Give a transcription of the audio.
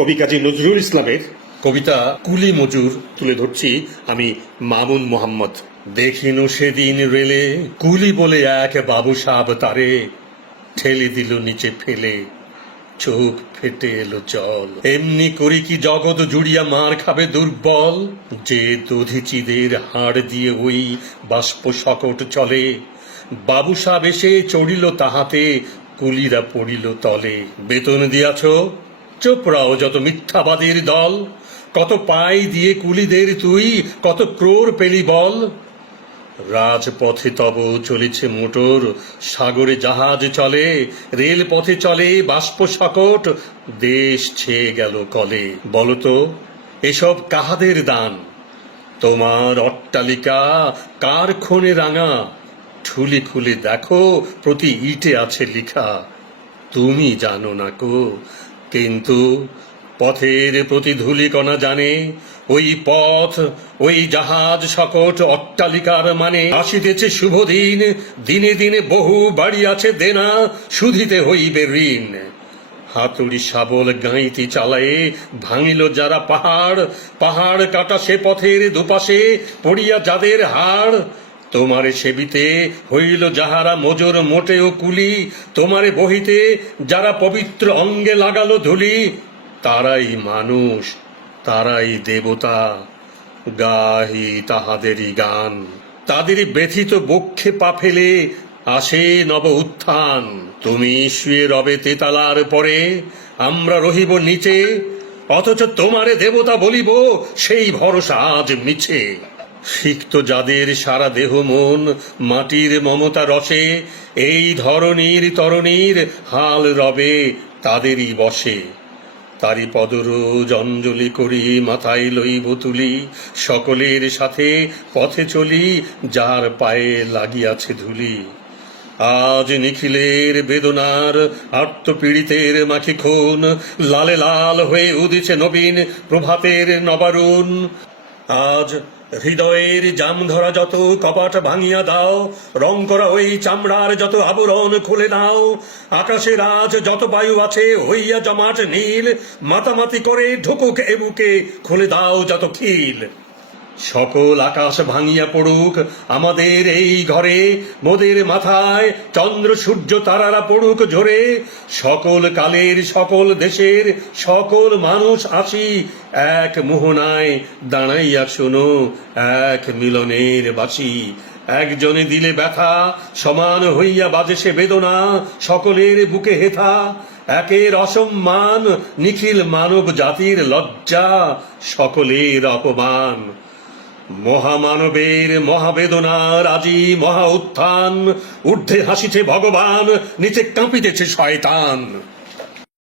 কবি কাজী নজরুল ইসলামের কবিতা কুলি মজুর তুলে ধরছি আমি মামুন মোহাম্মদ। দেখিনু সেদিন রেলে কুলি বলে এক বাবু সাব তারে ঠেলে দিল নিচে ফেলে, চোখ ফেটে এলো জল। এমনি করি কি জগৎ জুড়িয়া মার খাবে দুর্বল, যে দধিচিদের হাড় দিয়ে ওই বাষ্প সকট চলে। বাবু সাব এসে চড়িল তাহাতে, কুলিরা পড়িল তলে। বেতন দিয়াছ, চোপড়াও যত মিথ্যাবাদীর দল। কত পাই দিয়ে কুলিদের তুই, কত ক্রোর পেলি বল। রাজপথে তব চলেছে মোটর, সাগরে জাহাজ চলে, রেলপথে চলে বাষ্প সকট, দেশ ছেয়ে গেল কলে। বলতো এসব কাহাদের দান? তোমার অট্টালিকা কার ক্ষণে রাঙা? ঠুলি খুলে দেখো প্রতি ইটে আছে লিখা। তুমি জানো না কো, কিন্তু পথের প্রতি ধূলিকণা জানে, ওই পথ ওই জাহাজ সকট অট্টালিকার মানে। আসিতেছে শুভ দিন, দিনে দিনে বহু বাড়ি আছে দেনা, শুধিতে হইবে ঋণ। হাতুড়ি শাবল গাঁইতি চালায়ে ভাঙিল যারা পাহাড়, পাহাড় কাটা সে পথের দুপাশে পড়িয়া যাদের হাড়। তোমারে সেবিতে হইল যাহারা মজুর মোটেও কুলি, তোমারে বহিতে যারা পবিত্র অঙ্গে লাগালো ধুলি, তারাই মানুষ, তারাই দেবতা, গাহি তাহাদেরই গান। তাদেরই ব্যথিত বক্ষে পা ফেলে আসে নব উত্থান। তুমি শুয়ে রবে তেতালার পরে, আমরা রহিব নিচে, অথচ তোমারে দেবতা বলিব সেই ভরসা আজ মিছে। সিক্ত যাদের সারা দেহ মন মাটির মমতা রসে, এই ধরণীর তরণীর হাল রবে তাদেরই বসে। তারি পদরোজ অঞ্জলি করি মাথায় লইব তুলি, সকলের সাথে পথে চলি যার পায়ে লাগিয়াছে ধুলি। আজ নিখিলের বেদনার আত্মপীড়িতের মাখি খুন, লালে লাল হয়ে উদিছে নবীন প্রভাতের নবারুণ। আজ হৃদয়ের জাম ধরা যত কপাট ভাঙিয়া দাও, রং করা ওই চামড়ার যত আবরণ খুলে দাও। আকাশের আজ যত বায়ু আছে হইয়া জমাট নীল, মাতামাতি করে ঢুকুক এ বুকে খুলে দাও যত খিল। সকল আকাশ ভাঙিয়া পড়ুক আমাদের এই ঘরে, মোদের মাথায় চন্দ্র সূর্য তারারা পড়ুক ঝরে। সকল কালের সকল দেশের সকল মানুষ আসি এক মোহনায় দাঁড়াইয়া শোনো এক মিলনের বাসি। একজনে দিলে ব্যথা সমান হইয়া বাজে সে বেদনা, সকলের বুকে হেথা একের অসম্মান, নিখিল মানব জাতির লজ্জা, সকলের অপমান। মহামানবের মহাবেদনার আজি মহা উত্থান, ঊর্ধ্বে হাসিছে ভগবান, নিচে কাঁপিতেছে শয়তান।